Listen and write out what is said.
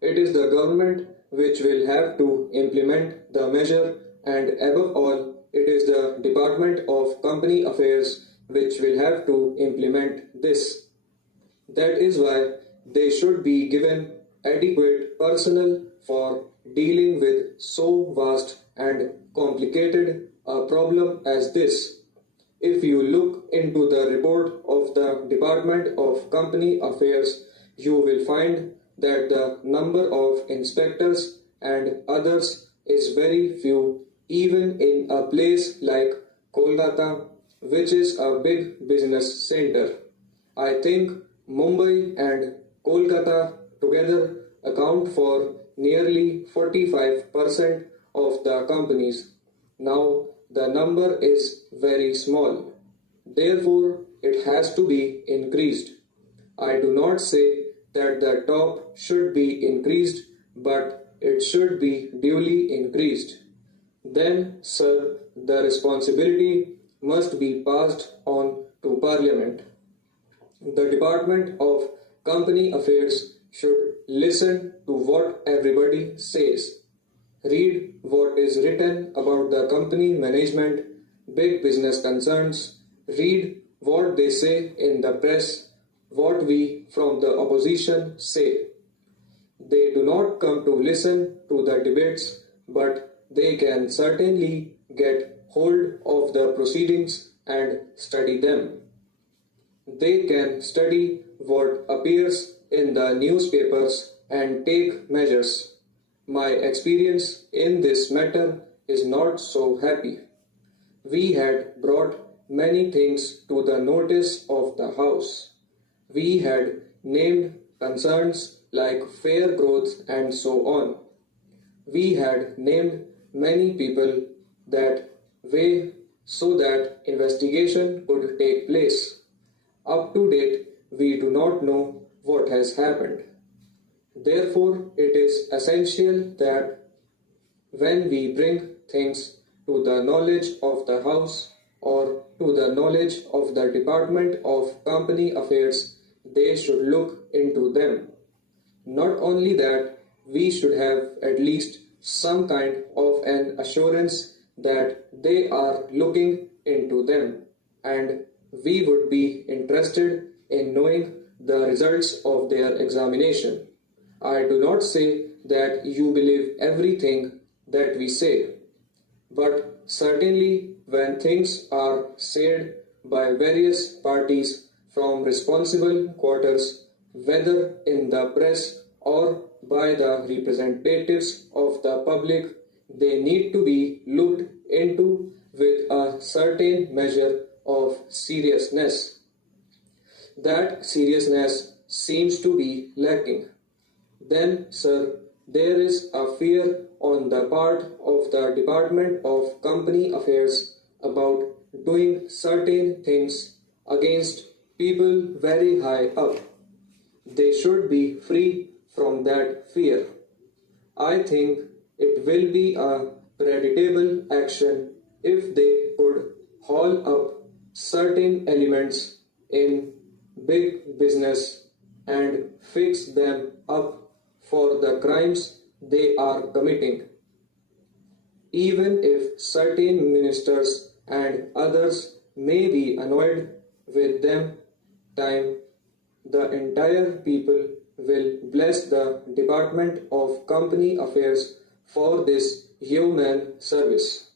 It is the government which will have to implement the measure, and above all, it is the Department of Company Affairs which will have to implement this. That is why they should be given adequate personnel for dealing with so vast and complicated a problem as this. If you look into the report of the Department of Company Affairs, you will find that the number of inspectors and others is very few, even in a place like Kolkata, which is a big business center. I think Mumbai and Kolkata together account for nearly 45% of the companies. Now, the number is very small. Therefore, it has to be increased. I do not say that the top should be increased, but it should be duly increased. Then, sir, the responsibility must be passed on to Parliament. The Department of Company Affairs should listen to what everybody says. Read what is written about the company management, big business concerns. Read what they say in the press, what we from the opposition say. They do not come to listen to the debates, but they can certainly get hold of the proceedings and study them. They can study what appears in the newspapers and take measures. My experience in this matter is not so happy. We had brought many things to the notice of the House. We had named concerns like fair growth and so on. We had named many people that way so that investigation could take place. Up to date, we do not know what has happened. Therefore, it is essential that when we bring things to the knowledge of the House or to the knowledge of the Department of Company Affairs, they should look into them. Not only that, we should have at least some kind of an assurance that they are looking into them, and we would be interested in knowing the results of their examination. I do not say that you believe everything that we say, but certainly when things are said by various parties from responsible quarters, whether in the press or by the representatives of the public, they need to be looked into with a certain measure of seriousness. That seriousness seems to be lacking. Then, sir, there is a fear on the part of the Department of Company Affairs about doing certain things against people very high up. They should be free from that fear. I think it will be a creditable action if they could haul up certain elements in big business and fix them up for the crimes they are committing. Even if certain ministers and others may be annoyed with them, the entire people will bless the Department of Company Affairs for this human service.